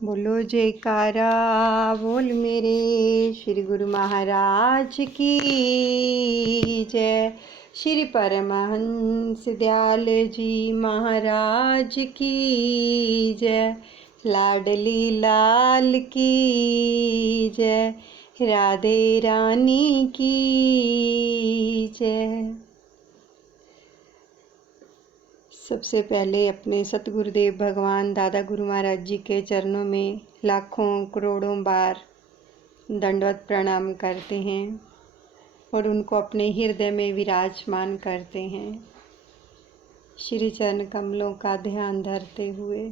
बोलो जयकारा बोल मेरे श्री गुरु महाराज की जय। श्री परमहंस दयाल जी महाराज की जय। लाडली लाल की जय। राधे रानी की जय। सबसे पहले अपने सतगुरुदेव भगवान दादा गुरु महाराज जी के चरणों में लाखों करोड़ों बार दंडवत प्रणाम करते हैं और उनको अपने हृदय में विराजमान करते हैं। श्री चरण कमलों का ध्यान धरते हुए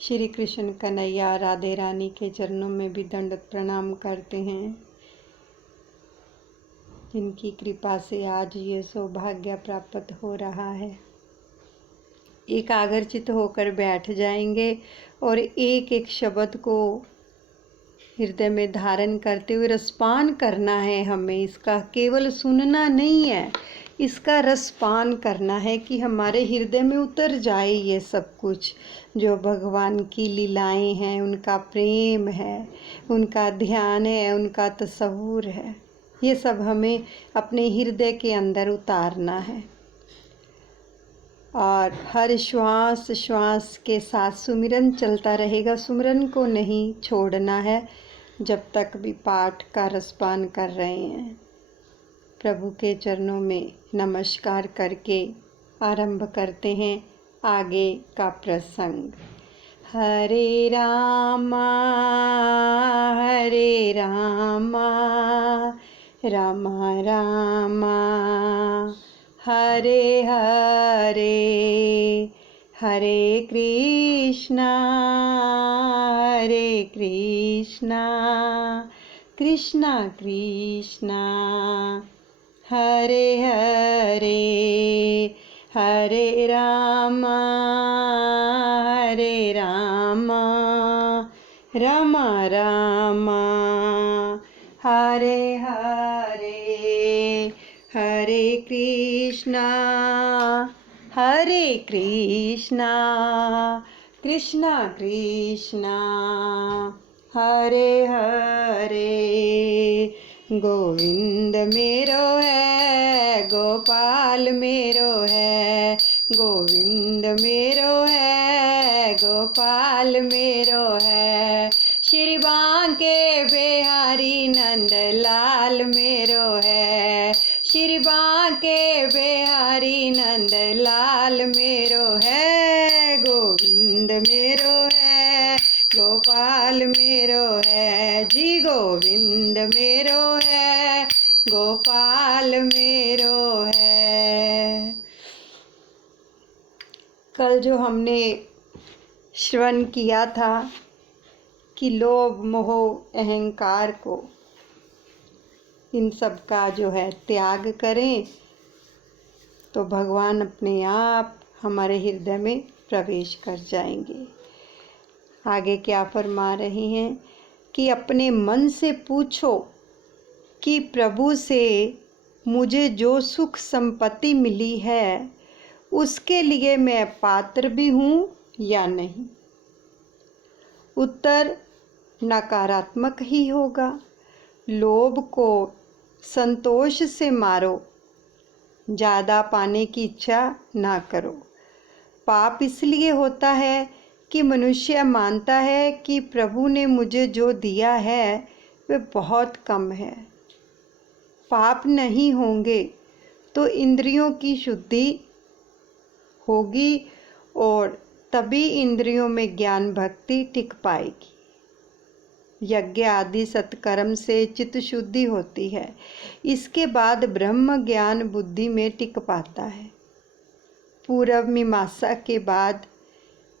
श्री कृष्ण कन्हैया राधे रानी के चरणों में भी दंडवत प्रणाम करते हैं, जिनकी कृपा से आज ये सौभाग्य प्राप्त हो रहा है। एकाग्रचित होकर बैठ जाएंगे और एक एक शब्द को हृदय में धारण करते हुए रसपान करना है। हमें इसका केवल सुनना नहीं है, इसका रसपान करना है कि हमारे हृदय में उतर जाए ये सब कुछ जो भगवान की लीलाएं हैं, उनका प्रेम है, उनका ध्यान है, उनका तसव्वुर है। ये सब हमें अपने हृदय के अंदर उतारना है और हर श्वास श्वास के साथ सुमिरन चलता रहेगा। सुमिरन को नहीं छोड़ना है जब तक भी पाठ का रसपान कर रहे हैं। प्रभु के चरणों में नमस्कार करके आरंभ करते हैं आगे का प्रसंग। हरे रामा रामा रामा हरे हरे, हरे कृष्णा कृष्णा कृष्णा हरे हरे, हरे रामा रामा रामा हरे हरे, हरे कृष्णा कृष्णा कृष्णा हरे हरे। गोविंद मेरो है, गोपाल मेरो है, गोविंद मेरो है, गोपाल मेरो है। श्री बांके बिहारी नंद लाल मेरो है, श्री बांके बिहारी नंद लाल मेरो है। गोविंद मेरो है, गोपाल मेरो है जी, गोविंद मेरो है, गोपाल मेरो है। कल जो हमने श्रवण किया था कि लोभ मोह अहंकार को, इन सब का जो है त्याग करें तो भगवान अपने आप हमारे हृदय में प्रवेश कर जाएंगे। आगे क्या फरमा रहे हैं कि अपने मन से पूछो कि प्रभु से मुझे जो सुख संपत्ति मिली है उसके लिए मैं पात्र भी हूँ या नहीं। उत्तर नकारात्मक ही होगा। लोभ को संतोष से मारो, ज़्यादा पाने की इच्छा ना करो। पाप इसलिए होता है कि मनुष्य मानता है कि प्रभु ने मुझे जो दिया है वह बहुत कम है। पाप नहीं होंगे तो इंद्रियों की शुद्धि होगी और तभी इंद्रियों में ज्ञान भक्ति टिक पाएगी। यज्ञ आदि सत्कर्म से चित्त शुद्धि होती है, इसके बाद ब्रह्म ज्ञान बुद्धि में टिक पाता है। पूर्व मीमांसा के बाद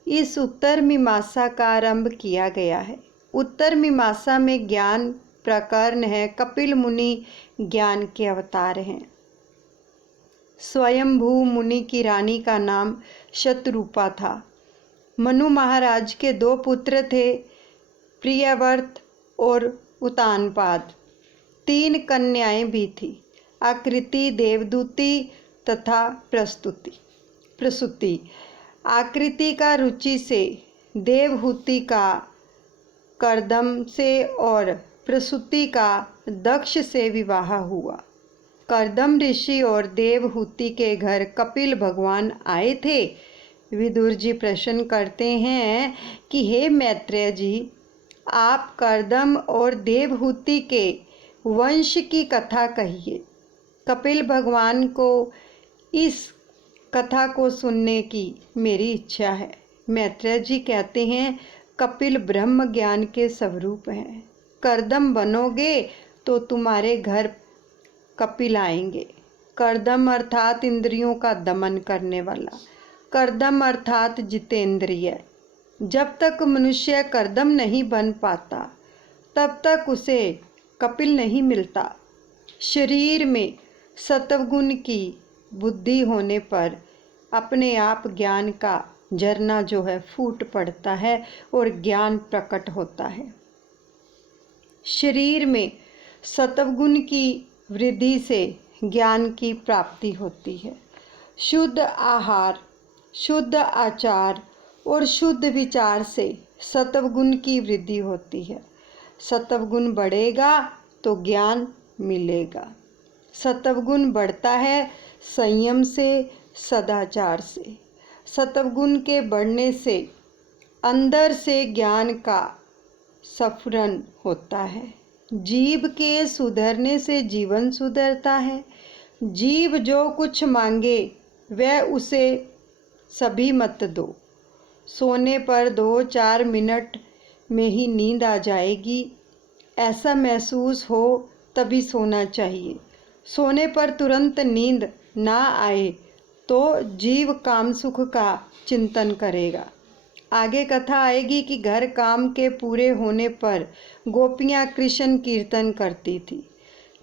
इस उत्तर मीमांसा का आरंभ किया गया है। उत्तर मीमांसा में ज्ञान प्रकरण है। कपिल मुनि ज्ञान के अवतार हैं। स्वयंभू मुनि की रानी का नाम शतरूपा था। मनु महाराज के 2 पुत्र थे, प्रियव्रत और उत्तानपाद। 3 कन्याएं भी थी, आकृति, देवदूती तथा प्रसूति। आकृति का रुचि से देवहूति का कर्दम से और प्रसूति का दक्ष से विवाह हुआ। कर्दम ऋषि और देवहूति के घर कपिल भगवान आए थे। विदुर जी प्रश्न करते हैं कि हे मैत्रेय जी, आप कर्दम और देवहूति के वंश की कथा कहिए। कपिल भगवान को इस कथा को सुनने की मेरी इच्छा है। मैत्रेय जी कहते हैं, कपिल ब्रह्म ज्ञान के स्वरूप हैं। कर्दम बनोगे तो तुम्हारे घर कपिल आएंगे। कर्दम अर्थात इंद्रियों का दमन करने वाला। कर्दम अर्थात जितेंद्रिय। जब तक मनुष्य कर्दम नहीं बन पाता तब तक उसे कपिल नहीं मिलता। शरीर में सत्वगुण की बुद्धि होने पर अपने आप ज्ञान का झरना जो है फूट पड़ता है और ज्ञान प्रकट होता है। शरीर में सत्वगुण की वृद्धि से ज्ञान की प्राप्ति होती है। शुद्ध आहार, शुद्ध आचार और शुद्ध विचार से सत्वगुण की वृद्धि होती है। सत्वगुण बढ़ेगा तो ज्ञान मिलेगा। सत्वगुण बढ़ता है संयम से, सदाचार से। सत्वगुण के बढ़ने से अंदर से ज्ञान का स्फुरन होता है। जीव के सुधरने से जीवन सुधरता है। जीव जो कुछ मांगे वह उसे सभी मत दो। सोने पर 2-4 मिनट में ही नींद आ जाएगी, ऐसा महसूस हो तभी सोना चाहिए। सोने पर तुरंत नींद ना आए तो जीव काम सुख का चिंतन करेगा। आगे कथा आएगी कि घर काम के पूरे होने पर गोपियाँ कृष्ण कीर्तन करती थी।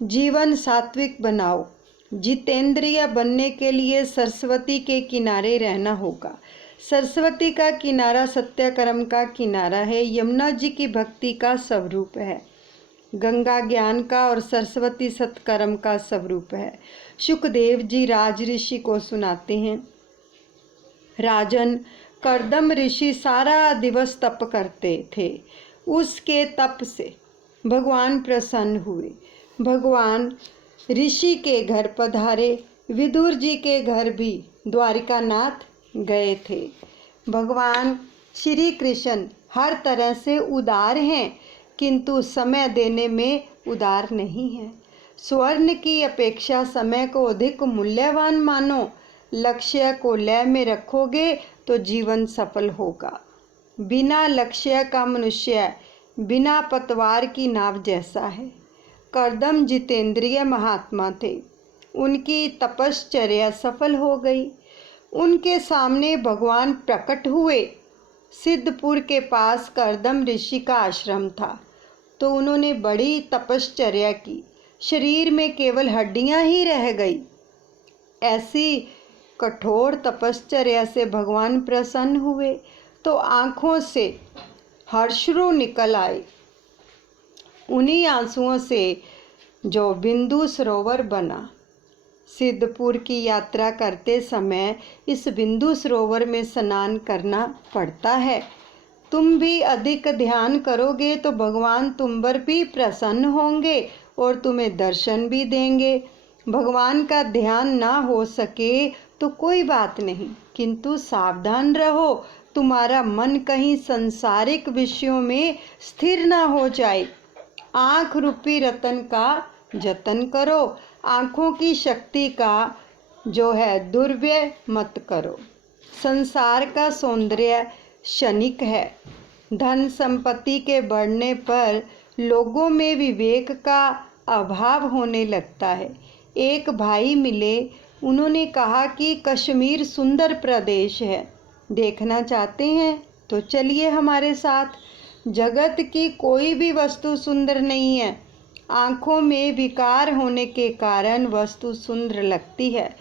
जीवन सात्विक बनाओ। जितेंद्रिय बनने के लिए सरस्वती के किनारे रहना होगा। सरस्वती का किनारा सत्यकर्म का किनारा है। यमुना जी की भक्ति का स्वरूप है। गंगा ज्ञान का और सरस्वती सत्कर्म का स्वरूप है। शुकदेव जी राज ऋषि को सुनाते हैं, राजन, कर्दम ऋषि सारा दिवस तप करते थे। उसके तप से भगवान प्रसन्न हुए। भगवान ऋषि के घर पधारे। विदुर जी के घर भी द्वारिकानाथ गए थे। भगवान श्री कृष्ण हर तरह से उदार हैं, किंतु समय देने में उदार नहीं है। स्वर्ण की अपेक्षा समय को अधिक मूल्यवान मानो। लक्ष्य को लय में रखोगे तो जीवन सफल होगा। बिना लक्ष्य का मनुष्य बिना पतवार की नाव जैसा है। कर्दम जितेंद्रिय महात्मा थे। उनकी तपश्चर्या सफल हो गई। उनके सामने भगवान प्रकट हुए। सिद्धपुर के पास कर्दम ऋषि का आश्रम था, तो उन्होंने बड़ी तपश्चर्या की। शरीर में केवल हड्डियां ही रह गई। ऐसी कठोर तपश्चर्या से भगवान प्रसन्न हुए तो आँखों से हर्षरु निकल आए। उन्हीं आंसुओं से जो बिंदु सरोवर बना। सिद्धपुर की यात्रा करते समय इस बिंदु सरोवर में स्नान करना पड़ता है। तुम भी अधिक ध्यान करोगे तो भगवान तुम पर भी प्रसन्न होंगे और तुम्हें दर्शन भी देंगे। भगवान का ध्यान ना हो सके तो कोई बात नहीं, किंतु सावधान रहो, तुम्हारा मन कहीं संसारिक विषयों में स्थिर ना हो जाए। आँख रूपी रतन का जतन करो। आँखों की शक्ति का जो है दुर्व्यय मत करो। संसार का सौंदर्य क्षणिक है। धन संपत्ति के बढ़ने पर लोगों में विवेक का अभाव होने लगता है। एक भाई मिले, उन्होंने कहा कि कश्मीर सुंदर प्रदेश है, देखना चाहते हैं तो चलिए हमारे साथ। जगत की कोई भी वस्तु सुंदर नहीं है। आँखों में विकार होने के कारण वस्तु सुंदर लगती है।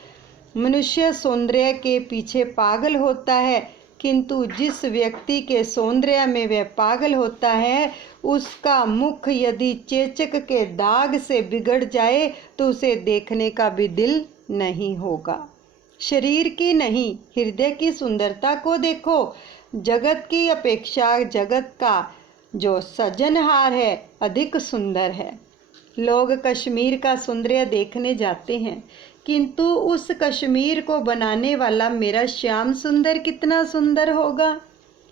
मनुष्य सौंदर्य के पीछे पागल होता है, किंतु जिस व्यक्ति के सौंदर्य में वह पागल होता है, उसका मुख यदि चेचक के दाग से बिगड़ जाए तो उसे देखने का भी दिल नहीं होगा। शरीर की नहीं, हृदय की सुंदरता को देखो। जगत की अपेक्षा जगत का जो सृजनहार है अधिक सुंदर है। लोग कश्मीर का सौंदर्य देखने जाते हैं, किंतु उस कश्मीर को बनाने वाला मेरा श्याम सुंदर कितना सुंदर होगा।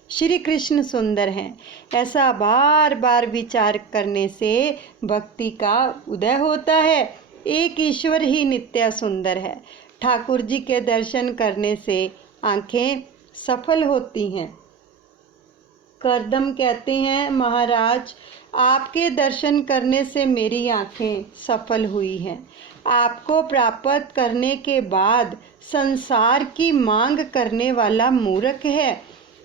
श्री कृष्ण सुंदर हैं, ऐसा बार बार विचार करने से भक्ति का उदय होता है। एक ईश्वर ही नित्य सुंदर है। ठाकुर जी के दर्शन करने से आंखें सफल होती हैं। करदम कहते हैं, महाराज आपके दर्शन करने से मेरी आंखें सफल हुई हैं। आपको प्राप्त करने के बाद संसार की मांग करने वाला मूर्ख है।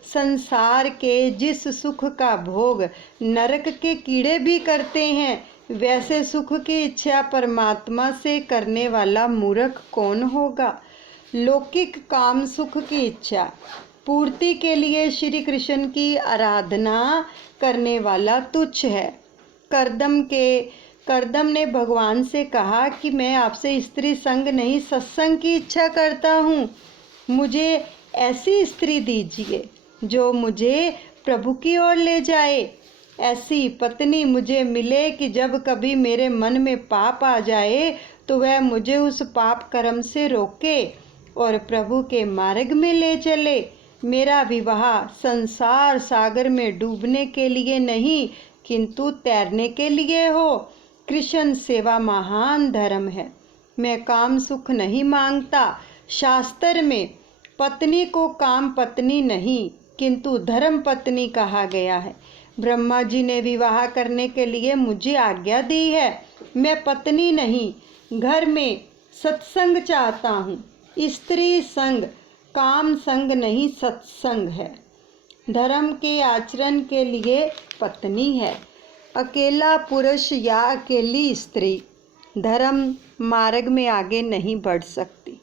संसार के जिस सुख का भोग नरक के कीड़े भी करते हैं, वैसे सुख की इच्छा परमात्मा से करने वाला मूर्ख कौन होगा। लौकिक काम सुख की इच्छा पूर्ति के लिए श्री कृष्ण की आराधना करने वाला तुच्छ है। करदम ने भगवान से कहा कि मैं आपसे स्त्री संग नहीं सत्संग की इच्छा करता हूँ। मुझे ऐसी स्त्री दीजिए जो मुझे प्रभु की ओर ले जाए। ऐसी पत्नी मुझे मिले कि जब कभी मेरे मन में पाप आ जाए तो वह मुझे उस पाप कर्म से रोके और प्रभु के मार्ग में ले चले। मेरा विवाह संसार सागर में डूबने के लिए नहीं किंतु तैरने के लिए हो। कृष्ण सेवा महान धर्म है। मैं काम सुख नहीं मांगता। शास्त्र में पत्नी को काम पत्नी नहीं किंतु धर्म पत्नी कहा गया है। ब्रह्मा जी ने विवाह करने के लिए मुझे आज्ञा दी है। मैं पत्नी नहीं, घर में सत्संग चाहता हूँ। स्त्री संग काम संग नहीं सत्संग है। धर्म के आचरण के लिए पत्नी है। अकेला पुरुष या अकेली स्त्री धर्म मार्ग में आगे नहीं बढ़ सकती।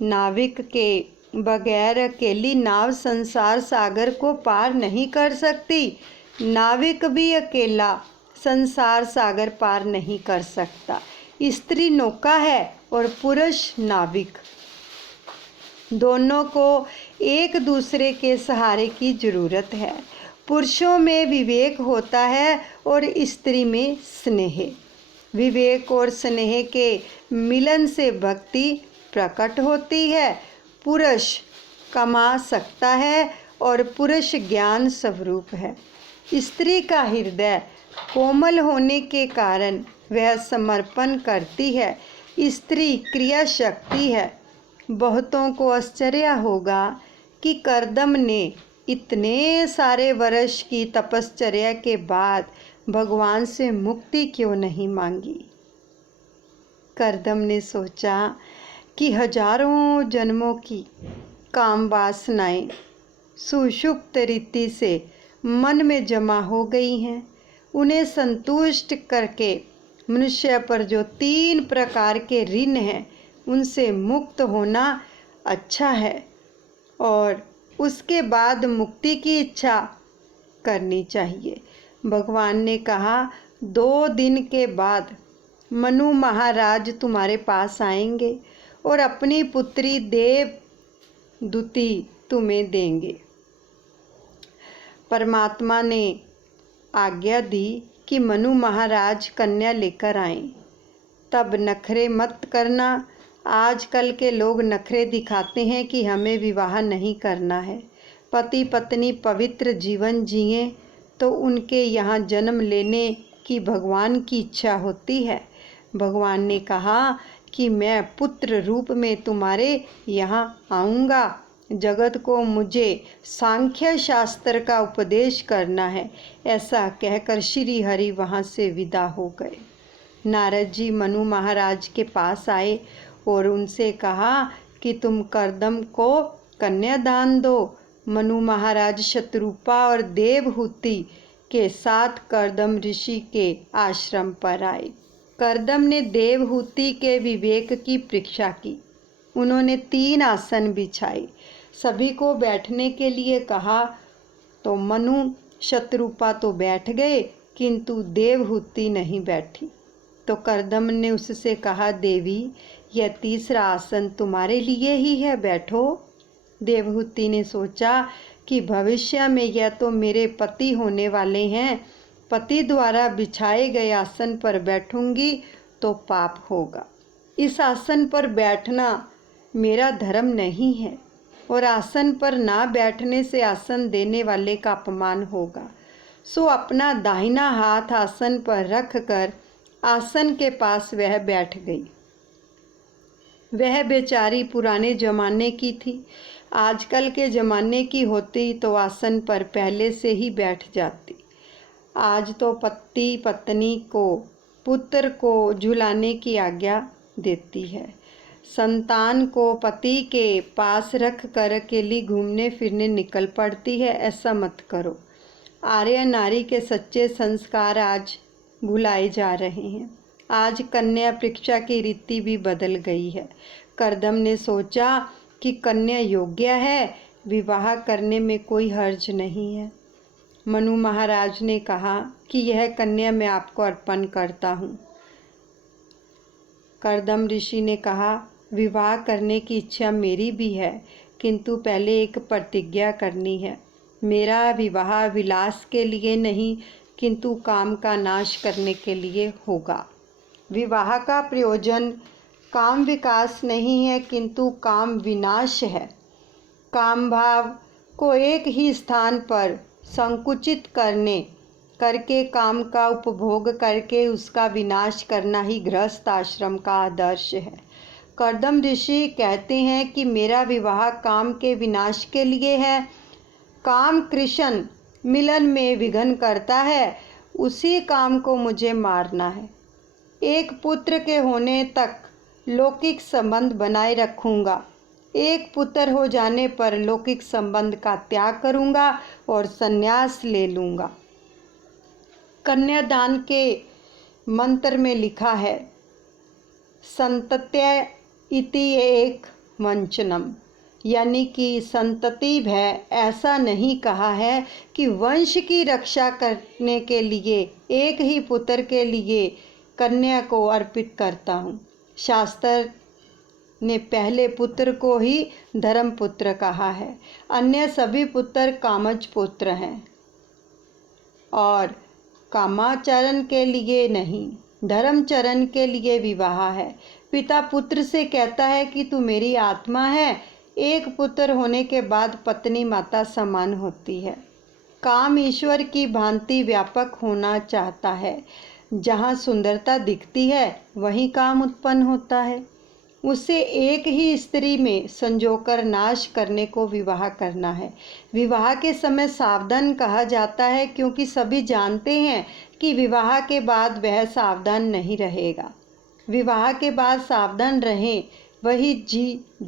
नाविक के बगैर अकेली नाव संसार सागर को पार नहीं कर सकती। नाविक भी अकेला संसार सागर पार नहीं कर सकता। स्त्री नौका है और पुरुष नाविक। दोनों को एक दूसरे के सहारे की जरूरत है। पुरुषों में विवेक होता है और स्त्री में स्नेह। विवेक और स्नेह के मिलन से भक्ति प्रकट होती है। पुरुष कमा सकता है और पुरुष ज्ञान स्वरूप है। स्त्री का हृदय कोमल होने के कारण वह समर्पण करती है। स्त्री क्रिया शक्ति है। बहुतों को आश्चर्य होगा कि करदम ने इतने सारे वर्ष की तपश्चर्या के बाद भगवान से मुक्ति क्यों नहीं मांगी। करदम ने सोचा कि हजारों जन्मों की काम वासनाएं सुषुप्त रीति से मन में जमा हो गई हैं। उन्हें संतुष्ट करके मनुष्य पर जो 3 प्रकार के ऋण हैं उनसे मुक्त होना अच्छा है और उसके बाद मुक्ति की इच्छा करनी चाहिए। भगवान ने कहा 2 दिन के बाद मनु महाराज तुम्हारे पास आएंगे और अपनी पुत्री देवदूति तुम्हें देंगे। परमात्मा ने आज्ञा दी कि मनु महाराज कन्या लेकर आएं। तब नखरे मत करना। आजकल के लोग नखरे दिखाते हैं कि हमें विवाह नहीं करना है। पति पत्नी पवित्र जीवन जिए तो उनके यहाँ जन्म लेने की भगवान की इच्छा होती है। भगवान ने कहा कि मैं पुत्र रूप में तुम्हारे यहाँ आऊँगा। जगत को मुझे सांख्य शास्त्र का उपदेश करना है। ऐसा कहकर श्री हरि वहाँ से विदा हो गए। नारद जी मनु महाराज के पास आए और उनसे कहा कि तुम करदम को कन्यादान दो। मनु महाराज शत्रुपा और देवहूति के साथ करदम ऋषि के आश्रम पर आए। करदम ने देवहूति के विवेक की परीक्षा की। उन्होंने 3 आसन बिछाए, सभी को बैठने के लिए कहा तो मनु शत्रुपा तो बैठ गए किंतु देवहूति नहीं बैठी। तो करदम ने उससे कहा, देवी यह 3रा आसन तुम्हारे लिए ही है, बैठो। देवहूति ने सोचा कि भविष्य में या तो मेरे पति होने वाले हैं, पति द्वारा बिछाए गए आसन पर बैठूंगी तो पाप होगा। इस आसन पर बैठना मेरा धर्म नहीं है और आसन पर ना बैठने से आसन देने वाले का अपमान होगा। सो अपना दाहिना हाथ आसन पर रख कर आसन के पास वह बैठ गई। वह बेचारी पुराने ज़माने की थी। आजकल के ज़माने की होती तो आसन पर पहले से ही बैठ जाती। आज तो पति पत्नी को पुत्र को झुलाने की आज्ञा देती है। संतान को पति के पास रख कर अकेली घूमने फिरने निकल पड़ती है। ऐसा मत करो। आर्य नारी के सच्चे संस्कार आज भुलाए जा रहे हैं। आज कन्या परीक्षा की रीति भी बदल गई है। करदम ने सोचा कि कन्या योग्य है, विवाह करने में कोई हर्ज नहीं है। मनु महाराज ने कहा कि यह कन्या मैं आपको अर्पण करता हूँ। करदम ऋषि ने कहा, विवाह करने की इच्छा मेरी भी है, किंतु पहले एक प्रतिज्ञा करनी है। मेरा विवाह विलास के लिए नहीं, किंतु काम का नाश करने के लिए होगा। विवाह का प्रयोजन काम विकास नहीं है, किंतु काम विनाश है। काम भाव को एक ही स्थान पर संकुचित करके काम का उपभोग करके उसका विनाश करना ही गृहस्थ आश्रम का आदर्श है। करदम ऋषि कहते हैं कि मेरा विवाह काम के विनाश के लिए है। काम कृष्ण मिलन में विघ्न करता है, उसी काम को मुझे मारना है। एक पुत्र के होने तक लौकिक संबंध बनाए रखूंगा। एक पुत्र हो जाने पर लौकिक संबंध का त्याग करूंगा और संन्यास ले लूंगा। कन्यादान के मंत्र में लिखा है, संतत्य इति एक वंचनम, यानी कि संतति भय। ऐसा नहीं कहा है कि वंश की रक्षा करने के लिए एक ही पुत्र के लिए कन्या को अर्पित करता हूँ। शास्त्र ने पहले पुत्र को ही धर्म पुत्र कहा है, अन्य सभी पुत्र कामज पुत्र हैं और कामाचरण के लिए नहीं, धर्मचरण के लिए विवाह है। पिता पुत्र से कहता है कि तू मेरी आत्मा है। एक पुत्र होने के बाद पत्नी माता समान होती है। काम ईश्वर की भांति व्यापक होना चाहता है। जहाँ सुंदरता दिखती है वहीं काम उत्पन्न होता है। उसे एक ही स्त्री में संजोकर नाश करने को विवाह करना है। विवाह के समय सावधान कहा जाता है, क्योंकि सभी जानते हैं कि विवाह के बाद वह सावधान नहीं रहेगा। विवाह के बाद सावधान रहें वही जीत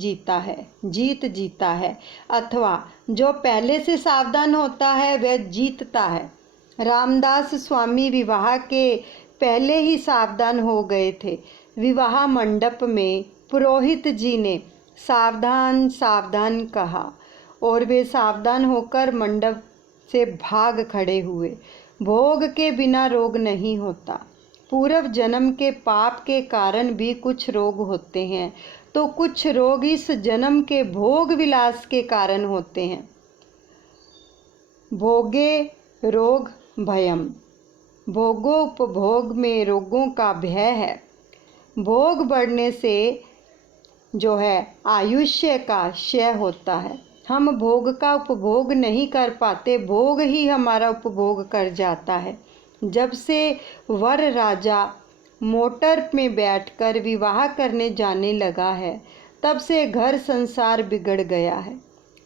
जीता है, अथवा जो पहले से सावधान होता है वह जीतता है। रामदास स्वामी विवाह के पहले ही सावधान हो गए थे। विवाह मंडप में पुरोहित जी ने सावधान सावधान कहा और वे सावधान होकर मंडप से भाग खड़े हुए। भोग के बिना रोग नहीं होता। पूर्व जन्म के पाप के कारण भी कुछ रोग होते हैं, तो कुछ रोग इस जन्म के भोग विलास के कारण होते हैं। भोगे रोग भयम, भोगोपभोग में रोगों का भय है। भोग बढ़ने से जो है आयुष्य का क्षय होता है। हम भोग का उपभोग नहीं कर पाते, भोग ही हमारा उपभोग कर जाता है। जब से वर राजा मोटर में बैठकर विवाह करने जाने लगा है, तब से घर संसार बिगड़ गया है।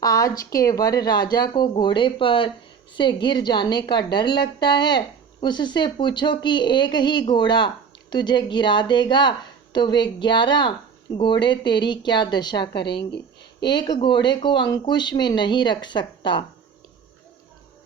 आज के वर राजा को घोड़े पर से गिर जाने का डर लगता है। उससे पूछो कि एक ही घोड़ा तुझे गिरा देगा तो वे 11 घोड़े तेरी क्या दशा करेंगे। एक घोड़े को अंकुश में नहीं रख सकता,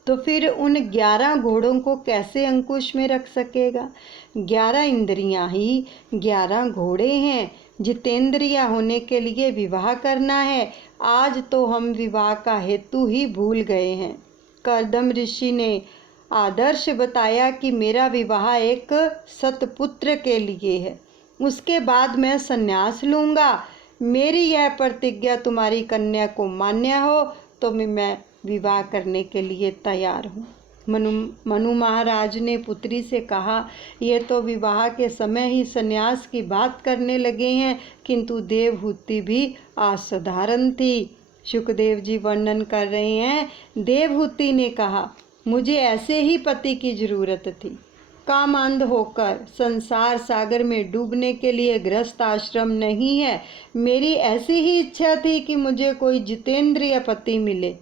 तो फिर उन 11 घोड़ों को कैसे अंकुश में रख सकेगा। 11 इंद्रियां ही 11 घोड़े हैं। जितेंद्रिया होने के लिए विवाह करना है। आज तो हम विवाह का हेतु ही भूल गए हैं। करदम ऋषि ने आदर्श बताया कि मेरा विवाह एक सतपुत्र के लिए है, उसके बाद मैं संन्यास लूँगा। मेरी यह प्रतिज्ञा तुम्हारी कन्या को मान्य हो तो मैं विवाह करने के लिए तैयार हूँ। मनु महाराज ने पुत्री से कहा, ये तो विवाह के समय ही संन्यास की बात करने लगे हैं, किंतु देवहूति भी असाधारण थी। सुखदेव जी वर्णन कर रहे हैं, देवहूति ने कहा, मुझे ऐसे ही पति की जरूरत थी। कामांध होकर संसार सागर में डूबने के लिए गृहस्थ आश्रम नहीं है। मेरी ऐसी ही इच्छा थी कि मुझे कोई जितेंद्रिय पति मिले।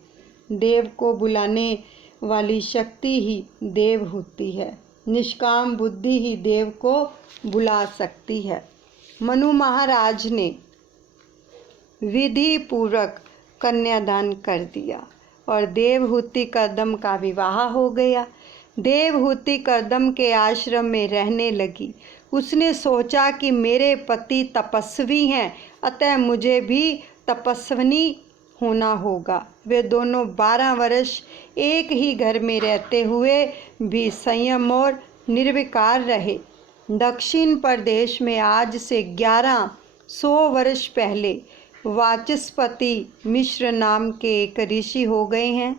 देव को बुलाने वाली शक्ति ही देव होती है। निष्काम बुद्धि ही देव को बुला सकती है। मनु महाराज ने विधि पूर्वक कन्यादान कर दिया और देवहूति कर्दम का विवाह हो गया। देवहूति कर्दम के आश्रम में रहने लगी। उसने सोचा कि मेरे पति तपस्वी हैं, अतः मुझे भी तपस्विनी होना होगा। वे दोनों 12 वर्ष एक ही घर में रहते हुए भी संयम और निर्विकार रहे। दक्षिण प्रदेश में आज से 1100 वर्ष पहले वाचस्पति मिश्र नाम के एक ऋषि हो गए हैं,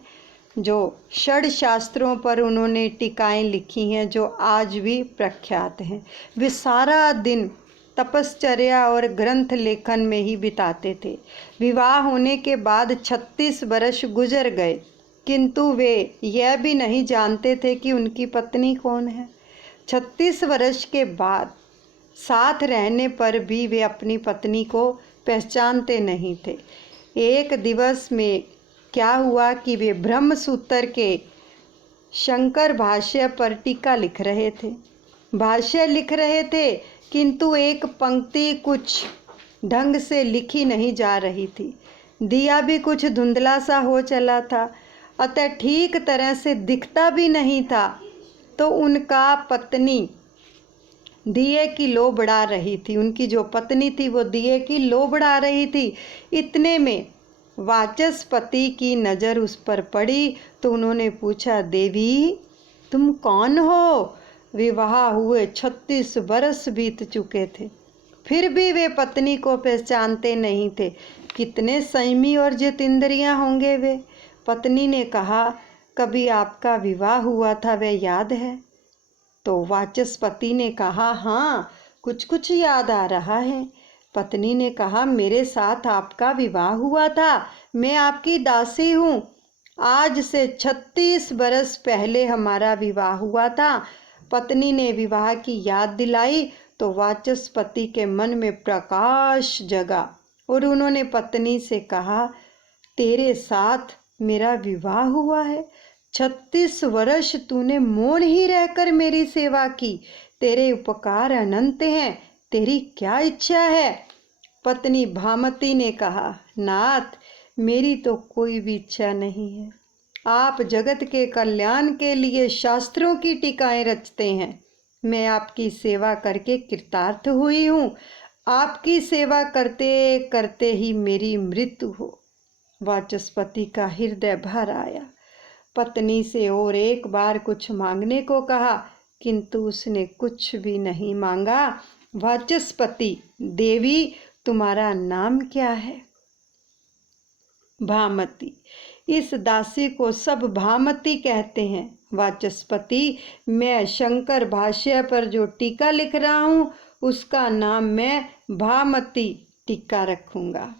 जो षड शास्त्रों पर उन्होंने टीकाएं लिखी हैं, जो आज भी प्रख्यात हैं। वे सारा दिन तपश्चर्या और ग्रंथ लेखन में ही बिताते थे। विवाह होने के बाद 36 वर्ष गुजर गए, किंतु वे यह भी नहीं जानते थे कि उनकी पत्नी कौन है। 36 वर्ष के बाद साथ रहने पर भी वे अपनी पत्नी को पहचानते नहीं थे। एक दिवस में क्या हुआ कि वे ब्रह्म सूत्र के शंकर भाष्य पर टीका लिख रहे थे। भाष्य लिख रहे थे, किंतु एक पंक्ति कुछ ढंग से लिखी नहीं जा रही थी। दिया भी कुछ धुंधला सा हो चला था, अतः ठीक तरह से दिखता भी नहीं था। तो उनका पत्नी दिए की लो बढ़ा रही थी। उनकी जो पत्नी थी वो दिए की लो बढ़ा रही थी। इतने में वाचस्पति की नज़र उस पर पड़ी तो उन्होंने पूछा, देवी तुम कौन हो? विवाह हुए 36 बरस बीत चुके थे, फिर भी वे पत्नी को पहचानते नहीं थे। कितने संयमी और जितेंद्रिय होंगे वे। पत्नी ने कहा, कभी आपका विवाह हुआ था, वह याद है? तो वाचस्पति ने कहा, हाँ कुछ कुछ याद आ रहा है। पत्नी ने कहा, मेरे साथ आपका विवाह हुआ था, मैं आपकी दासी हूँ। आज से 36 बरस पहले हमारा विवाह हुआ था। पत्नी ने विवाह की याद दिलाई तो वाचस्पति के मन में प्रकाश जगा और उन्होंने पत्नी से कहा, तेरे साथ मेरा विवाह हुआ है। 36 वर्ष तूने मौन ही रहकर मेरी सेवा की। तेरे उपकार अनंत हैं, तेरी क्या इच्छा है? पत्नी भामती ने कहा, नाथ मेरी तो कोई भी इच्छा नहीं है। आप जगत के कल्याण के लिए शास्त्रों की टीकाएं रचते हैं। मैं आपकी सेवा करके कृतार्थ हुई हूँ। आपकी सेवा करते करते ही मेरी मृत्यु हो। वाचस्पति का हृदय भर आया। पत्नी से और एक बार कुछ मांगने को कहा, किंतु उसने कुछ भी नहीं मांगा। वाचस्पति, देवी तुम्हारा नाम क्या है? भामती। इस दासी को सब भामती कहते हैं। वाचस्पति, मैं शंकर भाष्य पर जो टीका लिख रहा हूँ उसका नाम मैं भामती टीका रखूँगा।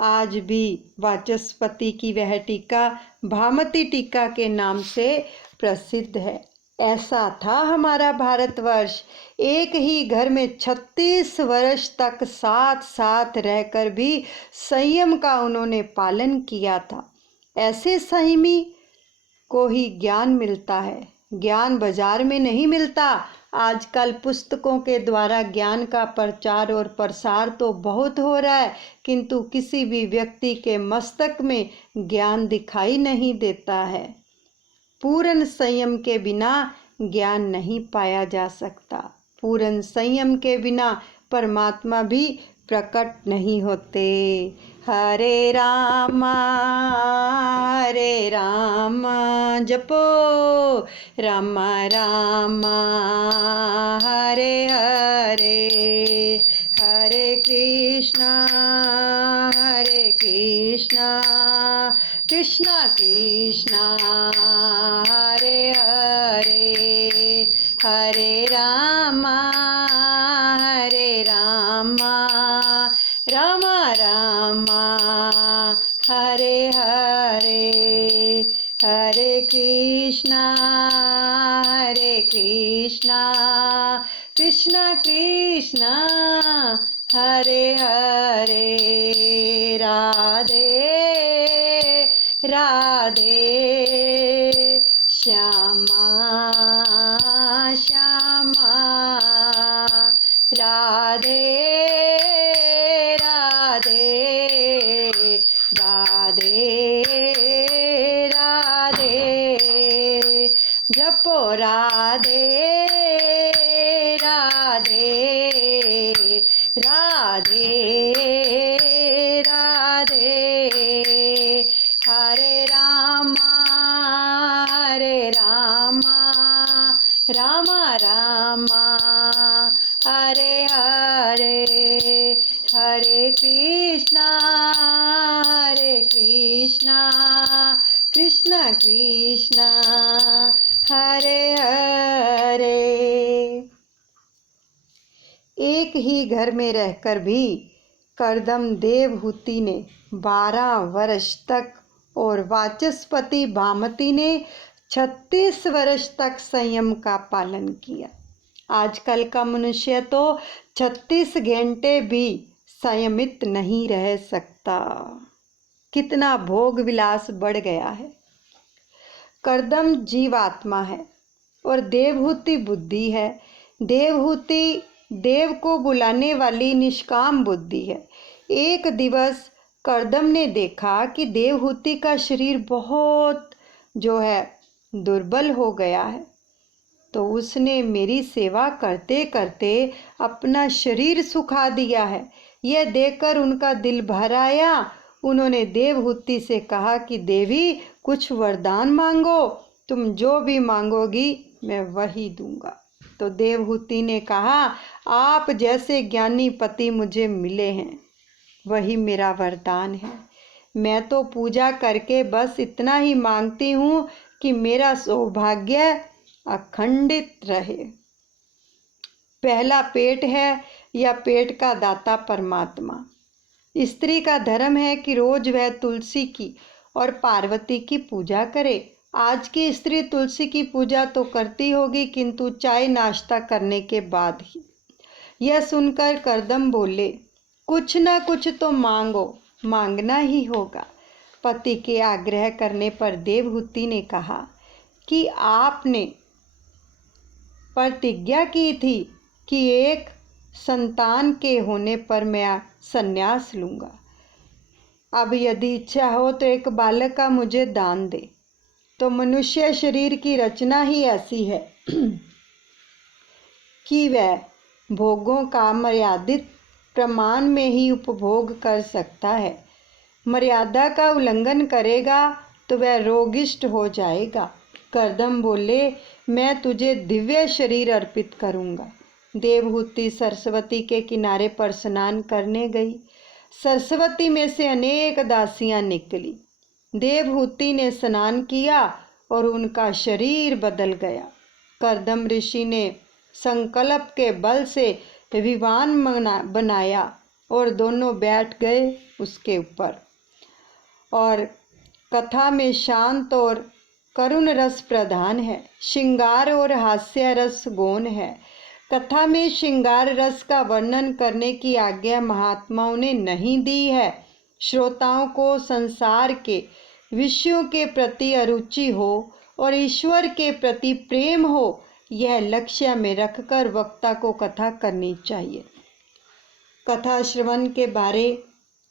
आज भी वाचस्पति की वह टीका भामती टीका के नाम से प्रसिद्ध है। ऐसा था हमारा भारतवर्ष। एक ही घर में 36 वर्ष तक साथ साथ रहकर भी संयम का उन्होंने पालन किया था। ऐसे संयमी को ही ज्ञान मिलता है। ज्ञान बाजार में नहीं मिलता। आजकल पुस्तकों के द्वारा ज्ञान का प्रचार और प्रसार तो बहुत हो रहा है, किंतु किसी भी व्यक्ति के मस्तक में ज्ञान दिखाई नहीं देता है। पूर्ण संयम के बिना ज्ञान नहीं पाया जा सकता। पूर्ण संयम के बिना परमात्मा भी प्रकट नहीं होते। हरे राम जपो राम राम हरे हरे, हरे कृष्णा कृष्णा कृष्णा हरे हरे हरे रामा राम रामा हरे हरे हरे कृष्णा कृष्णा कृष्णा हरे हरे राधे राधे श्यामा श्यामा राधे राधे राधे राधे जपो राधे राधे राधे राधे हरे रामा राम रामा हरे हरे हरे कृष्णा कृष्णा कृष्णा हरे हरे। एक ही घर में रहकर भी कर्दम देवहूति ने 12 वर्ष तक और वाचस्पति भामती ने 36 वर्ष तक संयम का पालन किया। आजकल का मनुष्य तो 36 घंटे भी संयमित नहीं रह सकता। कितना भोग विलास बढ़ गया है। कर्दम जीवात्मा है और देवहूति बुद्धि है। देवहूति देव को बुलाने वाली निष्काम बुद्धि है। एक दिवस कर्दम ने देखा कि देवहूति का शरीर बहुत दुर्बल हो गया है, तो उसने मेरी सेवा करते करते अपना शरीर सुखा दिया है। यह देखकर उनका दिल भर आया। उन्होंने देवहूति से कहा कि देवी, कुछ वरदान मांगो, तुम जो भी मांगोगी मैं वही दूंगा। तो देवहूति ने कहा, आप जैसे ज्ञानी पति मुझे मिले हैं, वही मेरा वरदान है। मैं तो पूजा करके बस इतना ही मांगती हूँ कि मेरा सौभाग्य अखंडित रहे। पहला पेट है या पेट का दाता परमात्मा। स्त्री का धर्म है कि रोज वह तुलसी की और पार्वती की पूजा करे। आज की स्त्री तुलसी की पूजा तो करती होगी, किंतु चाय नाश्ता करने के बाद ही। यह सुनकर कर्दम बोले, कुछ ना कुछ तो मांगो, मांगना ही होगा। पति के आग्रह करने पर देवहूति ने कहा कि आपने प्रतिज्ञा की थी कि एक संतान के होने पर मैं संन्यास लूँगा। अब यदि इच्छा हो तो एक बालक का मुझे दान दे। तो मनुष्य शरीर की रचना ही ऐसी है कि वह भोगों का मर्यादित प्रमाण में ही उपभोग कर सकता है। मर्यादा का उल्लंघन करेगा तो वह रोगिष्ट हो जाएगा। कर्दम बोले, मैं तुझे दिव्य शरीर अर्पित करूँगा। देवहूति सरस्वती के किनारे पर स्नान करने गई। सरस्वती में से अनेक दासियां निकली। देवहूति ने स्नान किया और उनका शरीर बदल गया। कर्दम ऋषि ने संकल्प के बल से विमान बनाया और दोनों बैठ गए उसके ऊपर। और कथा में शांत और करुण रस प्रधान है, श्रृंगार और हास्य रस गौण है। कथा में श्रृंगार रस का वर्णन करने की आज्ञा महात्माओं ने नहीं दी है। श्रोताओं को संसार के विषयों के प्रति अरुचि हो और ईश्वर के प्रति प्रेम हो, यह लक्ष्य में रखकर वक्ता को कथा करनी चाहिए। कथा श्रवण के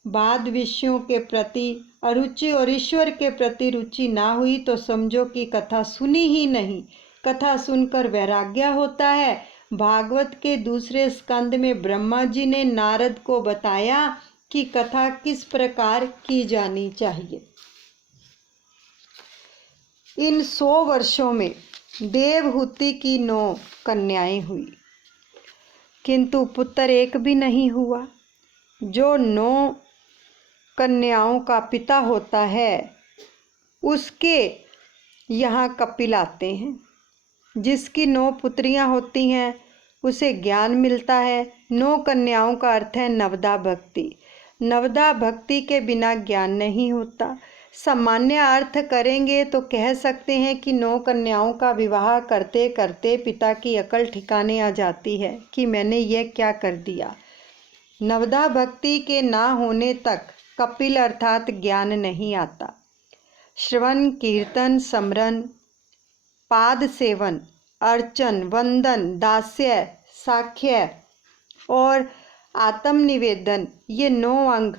बाद विषयों के प्रति अरुचि और ईश्वर के प्रति रुचि ना हुई तो समझो कि कथा सुनी ही नहीं। कथा सुनकर वैराग्य होता है। भागवत के दूसरे स्कंद में ब्रह्मा जी ने नारद को बताया कि कथा किस प्रकार की जानी चाहिए। इन 100 वर्षों में देवहूति की 9 कन्याएं हुई, किंतु पुत्र एक भी नहीं हुआ। जो 9 कन्याओं का पिता होता है उसके यहाँ कपिल आते हैं। जिसकी 9 पुत्रियाँ होती हैं उसे ज्ञान मिलता है। 9 कन्याओं का अर्थ है नवदा भक्ति। नवदा भक्ति के बिना ज्ञान नहीं होता। सामान्य अर्थ करेंगे तो कह सकते हैं कि 9 कन्याओं का विवाह करते करते पिता की अकल ठिकाने आ जाती है कि मैंने यह क्या कर दिया। नवदा भक्ति के ना होने तक कपिल अर्थात ज्ञान नहीं आता। श्रवण, कीर्तन, स्मरण, पाद सेवन, अर्चन, वंदन, दास्य, साख्य और आत्मनिवेदन, ये 9 अंग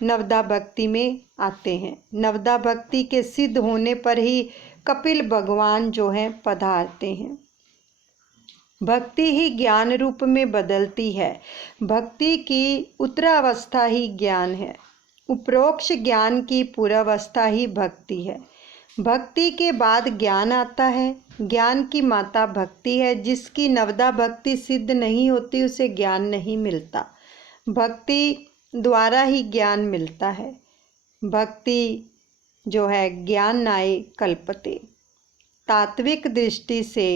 नवदा भक्ति में आते हैं। नवदा भक्ति के सिद्ध होने पर ही कपिल भगवान जो हैं पधारते हैं। भक्ति ही ज्ञान रूप में बदलती है। भक्ति की उत्तरावस्था ही ज्ञान है। उपरोक्त ज्ञान की पूर्वावस्था ही भक्ति है। भक्ति के बाद ज्ञान आता है। ज्ञान की माता भक्ति है। जिसकी नवदा भक्ति सिद्ध नहीं होती उसे ज्ञान नहीं मिलता। भक्ति द्वारा ही ज्ञान मिलता है। भक्ति जो है ज्ञानाय कल्पते। तात्विक दृष्टि से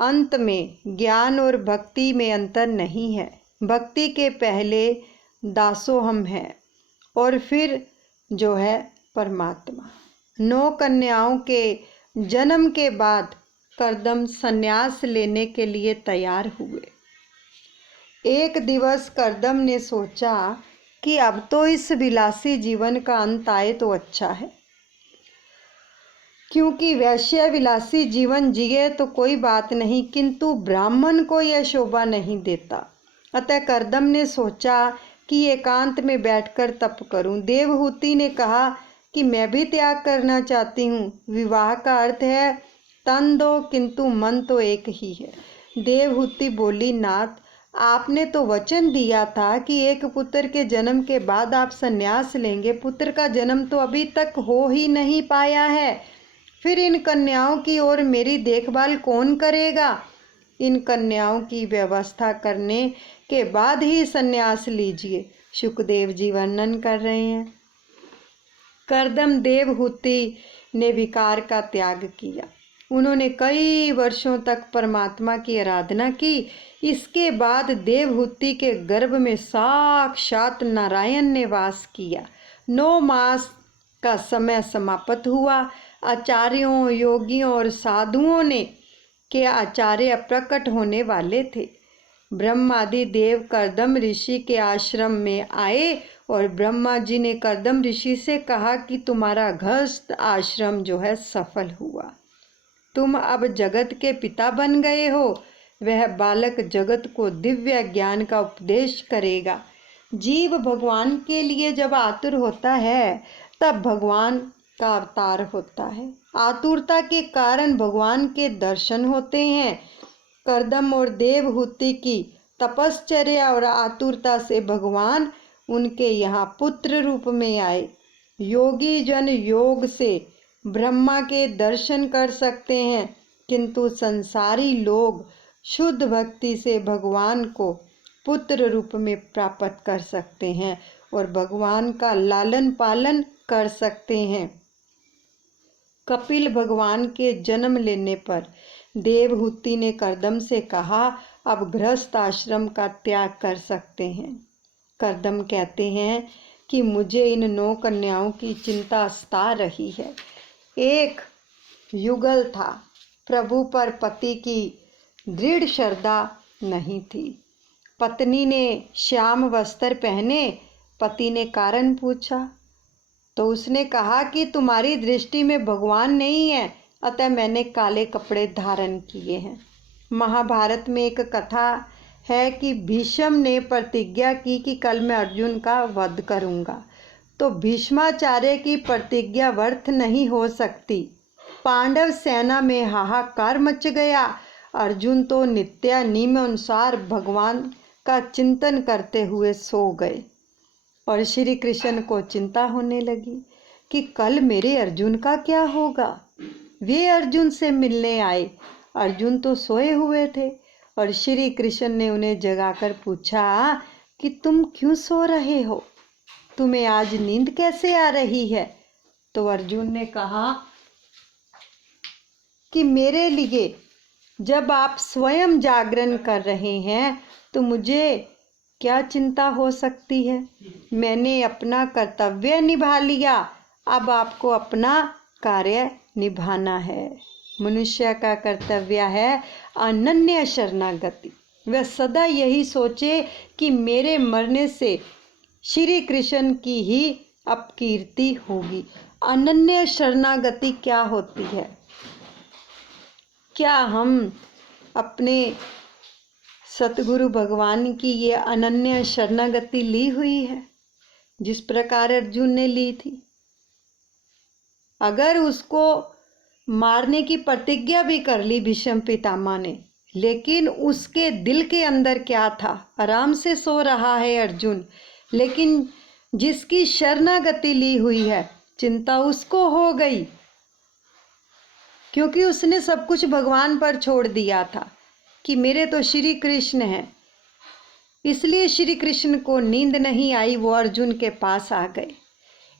अंत में ज्ञान और भक्ति में अंतर नहीं है। भक्ति के पहले दासोहम है और फिर जो है परमात्मा। 9 कन्याओं के जन्म के बाद कर्दम संन्यास लेने के लिए तैयार हुए। एक दिवस कर्दम ने सोचा कि अब तो इस विलासी जीवन का अंत आए तो अच्छा है, क्योंकि वैश्य विलासी जीवन जिए तो कोई बात नहीं, किंतु ब्राह्मण को यह शोभा नहीं देता। अतः कर्दम ने सोचा कि एकांत में बैठकर तप करूं। देवहूति ने कहा कि मैं भी त्याग करना चाहती हूँ। विवाह का अर्थ है तन दो, किंतु मन तो एक ही है। देवहूति बोली, नाथ आपने तो वचन दिया था कि एक पुत्र के जन्म के बाद आप संन्यास लेंगे। पुत्र का जन्म तो अभी तक हो ही नहीं पाया है, फिर इन कन्याओं की ओर मेरी देखभाल कौन करेगा? इन कन्याओं की व्यवस्था करने के बाद ही संन्यास लीजिए। शुकदेव जी वर्णन कर रहे हैं। कर्दम देवहूति ने विकार का त्याग किया। उन्होंने कई वर्षों तक परमात्मा की आराधना की। इसके बाद देवहूति के गर्भ में साक्षात नारायण ने वास किया। 9 मास का समय समाप्त हुआ। आचार्यों, योगियों और साधुओं ने के आचार्य प्रकट होने वाले थे। ब्रह्मादि देव कर्दम ऋषि के आश्रम में आए और ब्रह्मा जी ने कर्दम ऋषि से कहा कि तुम्हारा गृहस्थ आश्रम जो है सफल हुआ। तुम अब जगत के पिता बन गए हो। वह बालक जगत को दिव्य ज्ञान का उपदेश करेगा। जीव भगवान के लिए जब आतुर होता है तब भगवान का अवतार होता है। आतुरता के कारण भगवान के दर्शन होते हैं। कर्दम और देवहूति की तपश्चर्या और आतुरता से भगवान उनके यहाँ पुत्र रूप में आए। योगी जन योग से ब्रह्मा के दर्शन कर सकते हैं, किंतु संसारी लोग शुद्ध भक्ति से भगवान को पुत्र रूप में प्राप्त कर सकते हैं और भगवान का लालन पालन कर सकते हैं। कपिल भगवान के जन्म लेने पर देवहूति ने कर्दम से कहा, अब गृहस्थ आश्रम का त्याग कर सकते हैं। कर्दम कहते हैं कि मुझे इन 9 कन्याओं की चिंता सता रही है। एक युगल था। प्रभु पर पति की दृढ़ श्रद्धा नहीं थी। पत्नी ने श्याम वस्त्र पहने। पति ने कारण पूछा तो उसने कहा कि तुम्हारी दृष्टि में भगवान नहीं है, अतः मैंने काले कपड़े धारण किए हैं। महाभारत में एक कथा है कि भीष्म ने प्रतिज्ञा की कि कल मैं अर्जुन का वध करूंगा, तो भीष्माचार्य की प्रतिज्ञा व्यर्थ नहीं हो सकती। पांडव सेना में हाहाकार मच गया। अर्जुन तो नित्य नियम अनुसार भगवान का चिंतन करते हुए सो गए और श्री कृष्ण को चिंता होने लगी कि कल मेरे अर्जुन का क्या होगा। वे अर्जुन से मिलने आए। अर्जुन तो सोए हुए थे और श्री कृष्ण ने उन्हें जगाकर पूछा कि तुम क्यों सो रहे हो? तुम्हें आज नींद कैसे आ रही है? तो अर्जुन ने कहा कि मेरे लिए जब आप स्वयं जागरण कर रहे हैं तो मुझे क्या चिंता हो सकती है। मैंने अपना कर्तव्य निभा लिया, अब आपको अपना कार्य निभाना है। मनुष्य का कर्तव्य है अनन्य शरणागति। वह सदा यही सोचे कि मेरे मरने से श्री कृष्ण की ही अपकीर्ति होगी। अनन्य शरणागति क्या होती है? क्या हम अपने सतगुरु भगवान की ये अनन्य शरणागति ली हुई है जिस प्रकार अर्जुन ने ली थी? अगर उसको मारने की प्रतिज्ञा भी कर ली भीष्म पितामह ने, लेकिन उसके दिल के अंदर क्या था? आराम से सो रहा है अर्जुन, लेकिन जिसकी शरणागति ली हुई है चिंता उसको हो गई, क्योंकि उसने सब कुछ भगवान पर छोड़ दिया था कि मेरे तो श्री कृष्ण हैं। इसलिए श्री कृष्ण को नींद नहीं आई, वो अर्जुन के पास आ गए।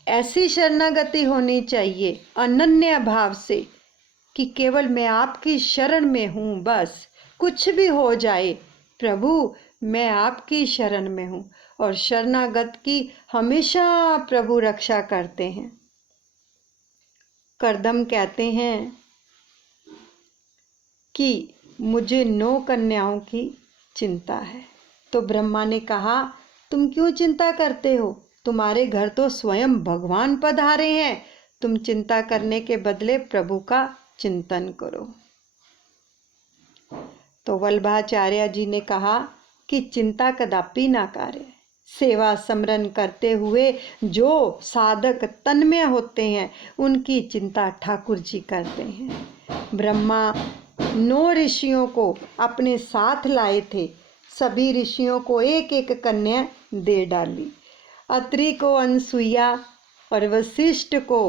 ऐसी शरणागति होनी चाहिए अनन्य भाव से कि केवल मैं आपकी शरण में हूँ, बस कुछ भी हो जाए प्रभु मैं आपकी शरण में हूँ। और शरणागत की हमेशा प्रभु रक्षा करते हैं। करदम कहते हैं कि मुझे 9 कन्याओं की चिंता है। तो ब्रह्मा ने कहा तुम क्यों चिंता करते हो? तुम्हारे घर तो स्वयं भगवान पधारे हैं। तुम चिंता करने के बदले प्रभु का चिंतन करो। तो वल्लभाचार्य जी ने कहा कि चिंता कदापि ना करे। सेवा समरण करते हुए जो साधक तन्मय होते हैं उनकी चिंता ठाकुर जी करते हैं। ब्रह्मा 9 ऋषियों को अपने साथ लाए थे। सभी ऋषियों को एक एक कन्या दे डाली। अत्रि को अनसुईया और वशिष्ठ को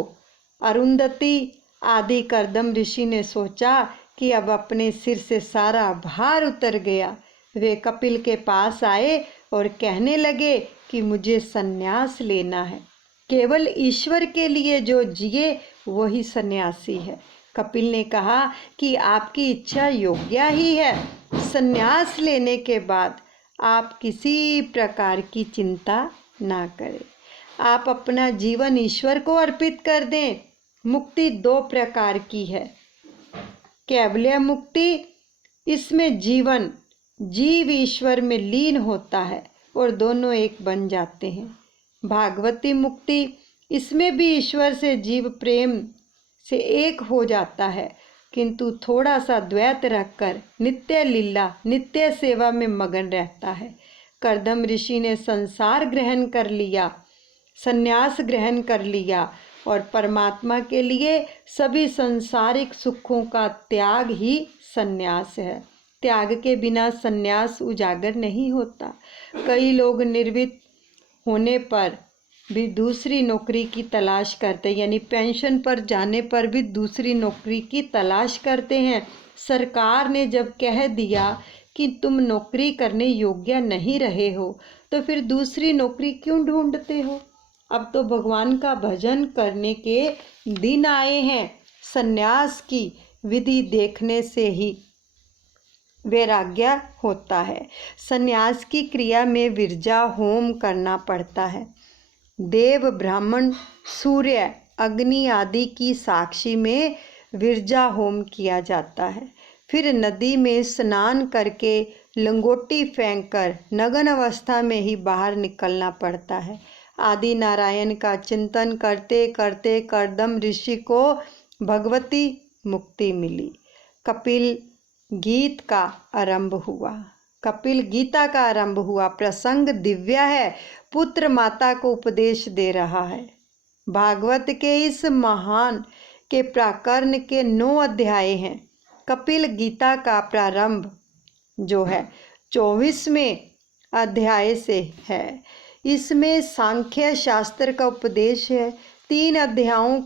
अरुंधति आदि करदम ऋषि ने सोचा कि अब अपने सिर से सारा भार उतर गया। वे कपिल के पास आए और कहने लगे कि मुझे सन्यास लेना है। केवल ईश्वर के लिए जो जिए वही सन्यासी है। कपिल ने कहा कि आपकी इच्छा योग्य ही है। सन्यास लेने के बाद आप किसी प्रकार की चिंता ना करें। आप अपना जीवन ईश्वर को अर्पित कर दें। मुक्ति 2 प्रकार की है। कैवल्य मुक्ति, इसमें जीव ईश्वर में लीन होता है और दोनों एक बन जाते हैं। भागवती मुक्ति, इसमें भी ईश्वर से जीव प्रेम से एक हो जाता है, किंतु थोड़ा सा द्वैत रखकर नित्य लीला नित्य सेवा में मगन रहता है। करदम ऋषि ने संसार ग्रहण कर लिया, संन्यास ग्रहण कर लिया और परमात्मा के लिए सभी संसारिक सुखों का त्याग ही संन्यास है। त्याग के बिना संन्यास उजागर नहीं होता। कई लोग निर्वित होने पर भी दूसरी नौकरी की तलाश करते, यानी पेंशन पर जाने पर भी दूसरी नौकरी की तलाश करते हैं। सरकार ने जब कह दिया कि तुम नौकरी करने योग्य नहीं रहे हो, तो फिर दूसरी नौकरी क्यों ढूंढते हो? अब तो भगवान का भजन करने के दिन आए हैं। संन्यास की विधि देखने से ही वैराग्य होता है। संन्यास की क्रिया में विरजा होम करना पड़ता है। देव, ब्राह्मण, सूर्य, अग्नि आदि की साक्षी में विरजा होम किया जाता है। फिर नदी में स्नान करके लंगोटी फेंककर नग्न अवस्था में ही बाहर निकलना पड़ता है। आदि नारायण का चिंतन करते करते करदम ऋषि को भगवती मुक्ति मिली। कपिल गीत का आरंभ हुआ। कपिल गीता का आरंभ हुआ। प्रसंग दिव्य है। पुत्र माता को उपदेश दे रहा है। भागवत के इस महान के प्रकरण के 9 अध्याय हैं। कपिल गीता का प्रारंभ जो है 24वें अध्याय से है। इसमें सांख्य शास्त्र का उपदेश है। 3 अध्यायों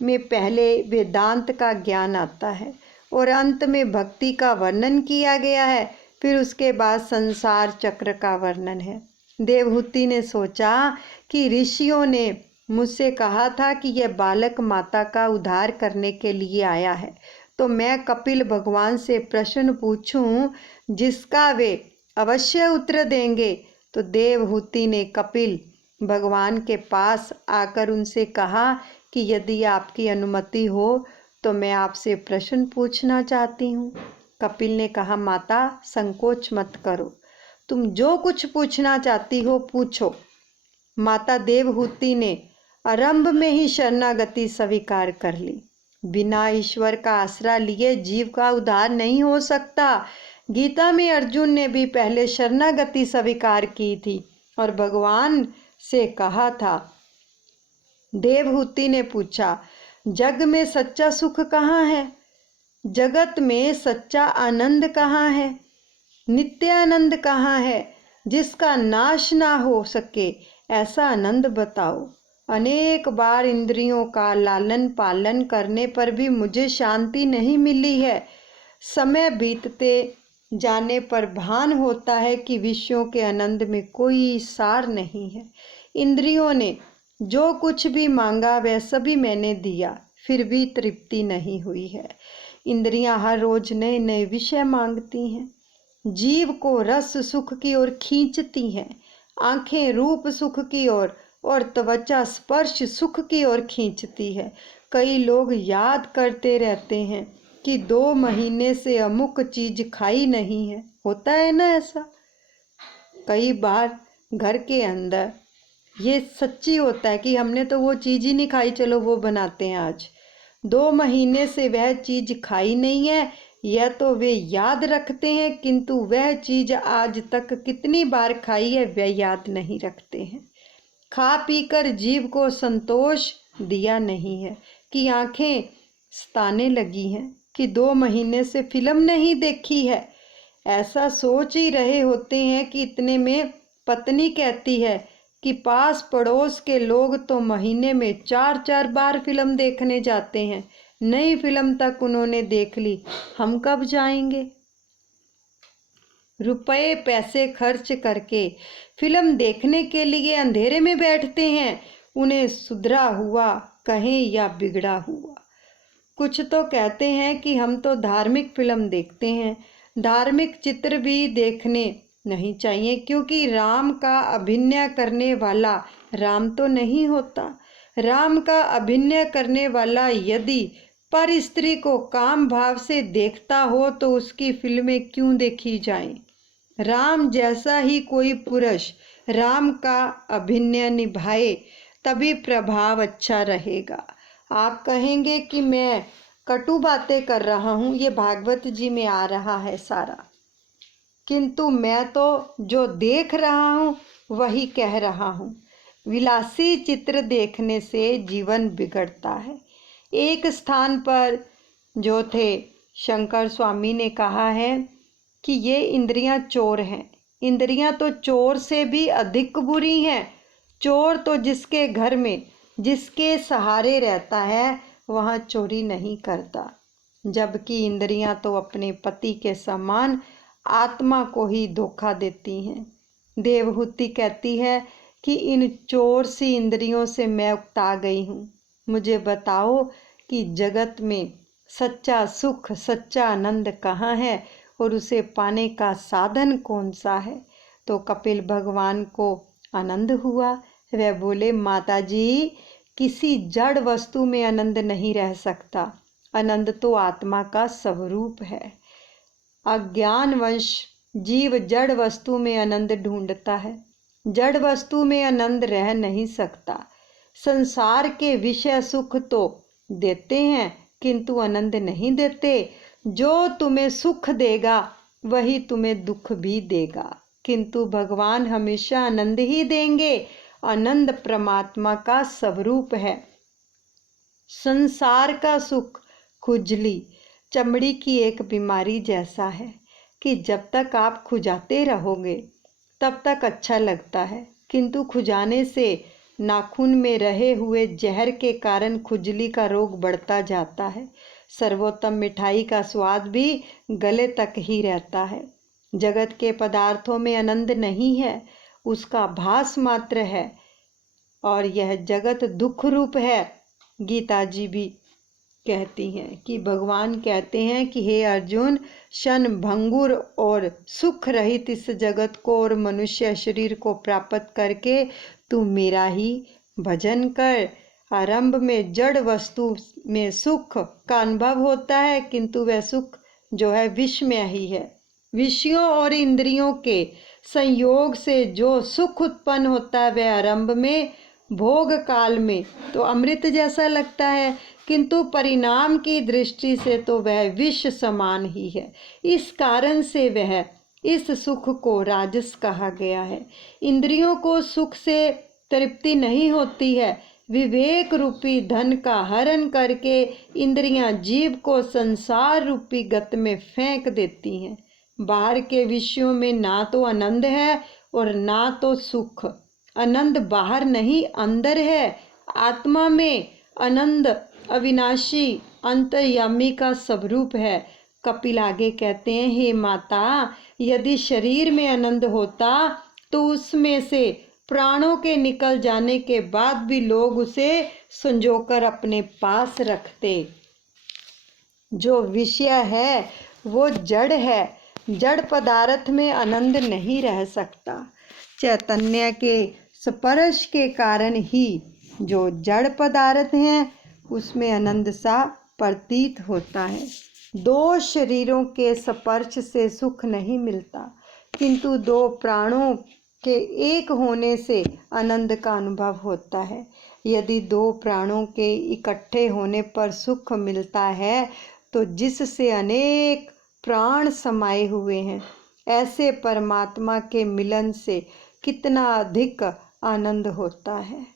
में पहले वेदांत का ज्ञान आता है और अंत में भक्ति का वर्णन किया गया है। फिर उसके बाद संसार चक्र का वर्णन है। देवहूति ने सोचा कि ऋषियों ने मुझसे कहा था कि यह बालक माता का उद्धार करने के लिए आया है, तो मैं कपिल भगवान से प्रश्न पूछूं जिसका वे अवश्य उत्तर देंगे। तो देवहूति ने कपिल भगवान के पास आकर उनसे कहा कि यदि आपकी अनुमति हो तो मैं आपसे प्रश्न पूछना चाहती हूँ। कपिल ने कहा, माता संकोच मत करो, तुम जो कुछ पूछना चाहती हो पूछो। माता देवहूति ने आरंभ में ही शरणागति स्वीकार कर ली। बिना ईश्वर का आसरा लिए जीव का उद्धार नहीं हो सकता। गीता में अर्जुन ने भी पहले शरणागति स्वीकार की थी और भगवान से कहा था। देवहूति ने पूछा, जग में सच्चा सुख कहाँ है? जगत में सच्चा आनंद कहाँ है? नित्य आनंद कहाँ है जिसका नाश ना हो सके? ऐसा आनंद बताओ। अनेक बार इंद्रियों का लालन पालन करने पर भी मुझे शांति नहीं मिली है। समय बीतते जाने पर भान होता है कि विषयों के आनंद में कोई सार नहीं है। इंद्रियों ने जो कुछ भी मांगा वह सभी मैंने दिया, फिर भी तृप्ति नहीं हुई है। इंद्रियां हर रोज नए नए विषय मांगती हैं। जीव को रस सुख की ओर खींचती हैं, आंखें रूप सुख की ओर और त्वचा स्पर्श सुख की ओर खींचती है। कई लोग याद करते रहते हैं कि 2 महीने से अमुक चीज खाई नहीं है। होता है ना ऐसा? कई बार घर के अंदर ये सच्ची होता है कि हमने तो वो चीज ही नहीं खाई, चलो वो बनाते हैं आज। 2 महीने से वह चीज खाई नहीं है, यह तो वे याद रखते हैं, किंतु वह चीज आज तक कितनी बार खाई है वह याद नहीं रखते हैं। खा पीकर जीव को संतोष दिया नहीं है कि आंखें सताने लगी हैं कि 2 महीने से फिल्म नहीं देखी है। ऐसा सोच ही रहे होते हैं कि इतने में पत्नी कहती है कि पास पड़ोस के लोग तो महीने में 4-4 बार फिल्म देखने जाते हैं, नई फिल्म तक उन्होंने देख ली, हम कब जाएंगे? रुपए पैसे खर्च करके फिल्म देखने के लिए अंधेरे में बैठते हैं, उन्हें सुधरा हुआ कहें या बिगड़ा हुआ। कुछ तो कहते हैं कि हम तो धार्मिक फिल्म देखते हैं। धार्मिक चित्र भी देखने नहीं चाहिए, क्योंकि राम का अभिनय करने वाला राम तो नहीं होता। राम का अभिनय करने वाला यदि पर स्त्री को काम भाव से देखता हो तो उसकी फिल्में क्यों देखी जाएं? राम जैसा ही कोई पुरुष राम का अभिनय निभाए तभी प्रभाव अच्छा रहेगा। आप कहेंगे कि मैं कटु बातें कर रहा हूँ, ये भागवत जी में आ रहा है सारा, किंतु मैं तो जो देख रहा हूँ वही कह रहा हूँ। विलासी चित्र देखने से जीवन बिगड़ता है। एक स्थान पर जो थे शंकर स्वामी ने कहा है कि ये इंद्रियां चोर हैं। इंद्रियां तो चोर से भी अधिक बुरी हैं। चोर तो जिसके घर में जिसके सहारे रहता है वहाँ चोरी नहीं करता, जबकि इंद्रियां तो अपने पति के समान आत्मा को ही धोखा देती हैं। देवहूति कहती है कि इन चोर सी इंद्रियों से मैं उकता गई हूँ। मुझे बताओ कि जगत में सच्चा सुख सच्चा आनंद कहाँ है और उसे पाने का साधन कौन सा है? तो कपिल भगवान को आनंद हुआ। वह बोले, माता जी, किसी जड़ वस्तु में आनंद नहीं रह सकता। आनंद तो आत्मा का स्वरूप है। अज्ञानवश जीव जड़ वस्तु में आनंद ढूंढता है। जड़ वस्तु में आनंद रह नहीं सकता। संसार के विषय सुख तो देते हैं किंतु आनंद नहीं देते। जो तुम्हें सुख देगा वही तुम्हें दुख भी देगा, किंतु भगवान हमेशा आनंद ही देंगे। आनंद परमात्मा का स्वरूप है। संसार का सुख खुजली चमड़ी की एक बीमारी जैसा है कि जब तक आप खुजाते रहोगे तब तक अच्छा लगता है, किंतु खुजाने से नाखून में रहे हुए जहर के कारण खुजली का रोग बढ़ता जाता है। सर्वोत्तम मिठाई का स्वाद भी गले तक ही रहता है। जगत के पदार्थों में आनंद नहीं है, उसका भास मात्र है। और यह जगत दुख रूप है। गीता जी भी कहती हैं कि भगवान कहते हैं कि हे अर्जुन, क्षण भंगुर और सुख रहित इस जगत को और मनुष्य शरीर को प्राप्त करके तू मेरा ही भजन कर। आरंभ में जड़ वस्तु में सुख का अनुभव होता है, किंतु वह सुख जो है विषमय ही है। विषयों और इंद्रियों के संयोग से जो सुख उत्पन्न होता है वह आरंभ में भोग काल में तो अमृत जैसा लगता है, किंतु परिणाम की दृष्टि से तो वह विष समान ही है। इस कारण से वह इस सुख को राजस कहा गया है। इंद्रियों को सुख से तृप्ति नहीं होती है। विवेक रूपी धन का हरण करके इंद्रियां जीव को संसार रूपी गत में फेंक देती हैं। बाहर के विषयों में ना तो आनंद है और ना तो सुख। आनंद बाहर नहीं अंदर है। आत्मा में आनंद अविनाशी अंतर्यामी का स्वरूप है। कपिल आगे कहते हैं, हे माता, यदि शरीर में आनंद होता तो उसमें से प्राणों के निकल जाने के बाद भी लोग उसे संजोकर अपने पास रखते। जो विषय है वो जड़ है। जड़ पदार्थ में आनंद नहीं रह सकता। चैतन्य के स्पर्श के कारण ही जो जड़ पदार्थ हैं उसमें आनंद सा प्रतीत होता है। दो शरीरों के स्पर्श से सुख नहीं मिलता, किंतु दो प्राणों के एक होने से आनंद का अनुभव होता है। यदि दो प्राणों के इकट्ठे होने पर सुख मिलता है तो जिससे अनेक प्राण समाये हुए हैं, ऐसे परमात्मा के मिलन से कितना अधिक आनंद होता है।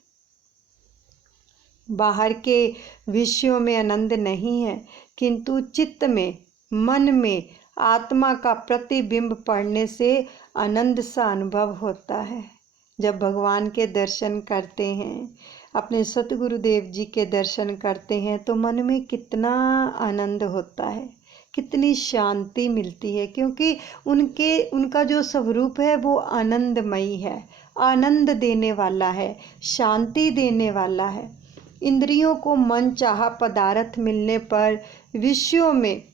बाहर के विषयों में आनंद नहीं है, किंतु चित्त में, मन में आत्मा का प्रतिबिंब पड़ने से आनंद सा अनुभव होता है। जब भगवान के दर्शन करते हैं, अपने सतगुरुदेव जी के दर्शन करते हैं तो मन में कितना आनंद होता है, कितनी शांति मिलती है, क्योंकि उनका जो स्वरूप है वो आनंदमयी है, आनंद देने वाला है, शांति देने वाला है। इंद्रियों को मन चाहा पदार्थ मिलने पर विषयों में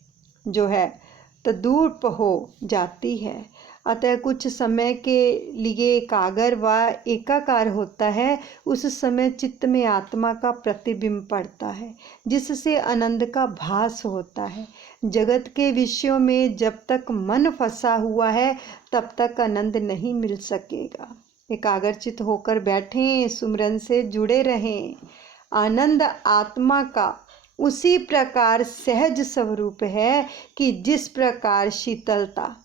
जो है तद्रूप हो जाती है। अतः कुछ समय के लिए एकाग्र व एकाकार होता है। उस समय चित्त में आत्मा का प्रतिबिंब पड़ता है, जिससे आनंद का भास होता है। जगत के विषयों में जब तक मन फंसा हुआ है तब तक आनंद नहीं मिल सकेगा। एकाग्रचित होकर बैठें, सुमरन से जुड़े रहें। आनंद आत्मा का उसी प्रकार सहज स्वरूप है कि जिस प्रकार शीतलता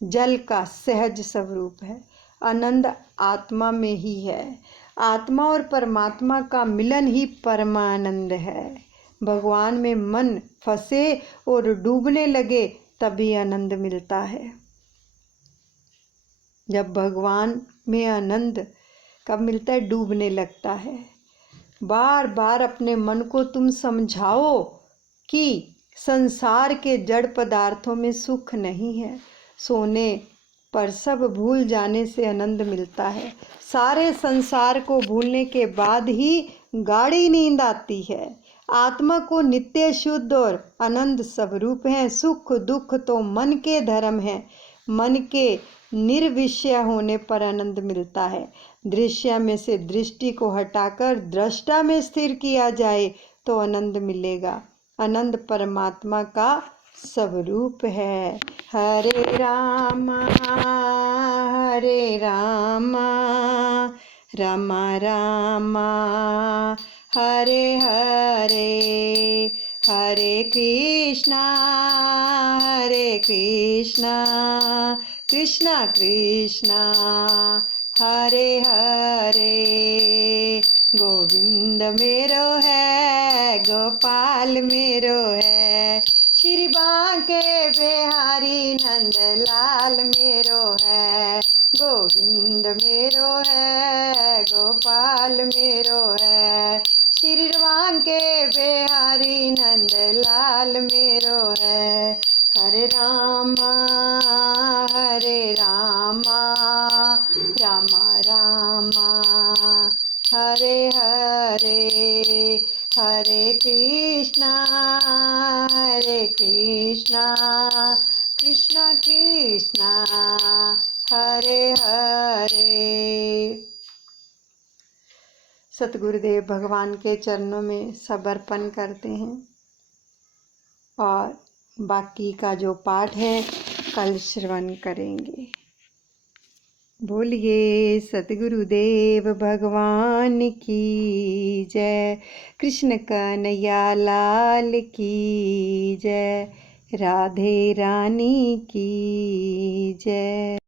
जल का सहज स्वरूप है। आनंद आत्मा में ही है। आत्मा और परमात्मा का मिलन ही परमानंद है। भगवान में मन फंसे और डूबने लगे तभी आनंद मिलता है। जब भगवान में आनंद कब मिलता है? डूबने लगता है। बार बार अपने मन को तुम समझाओ कि संसार के जड़ पदार्थों में सुख नहीं है। सोने पर सब भूल जाने से आनंद मिलता है। सारे संसार को भूलने के बाद ही गाढ़ी नींद आती है। आत्मा को नित्य शुद्ध और आनंद स्वरूप है। सुख दुख तो मन के धर्म है। मन के निर्विषय होने पर आनंद मिलता है। दृश्य में से दृष्टि को हटाकर दृष्टा में स्थिर किया जाए तो आनंद मिलेगा। आनंद परमात्मा का स्वरूप है। हरे राम राम राम हरे हरे, हरे कृष्णा कृष्णा कृष्णा हरे हरे। गोविंद मेरो है, गोपाल मेरो है, श्री बांके बिहारी नंदलाल मेरो है। गोविंद मेरो है, गोपाल मेरो है, श्री बांके बिहारी नंदलाल मेरो है। हरे राम राम राम हरे हरे, हरे कृष्णा कृष्णा कृष्णा हरे हरे। सतगुरुदेव भगवान के चरणों में समर्पण करते हैं और बाकी का जो पाठ है कल श्रवण करेंगे। बोलिए सतगुरुदेव भगवान की जय, कृष्ण कन्हैया लाल की जय, राधे रानी की जय।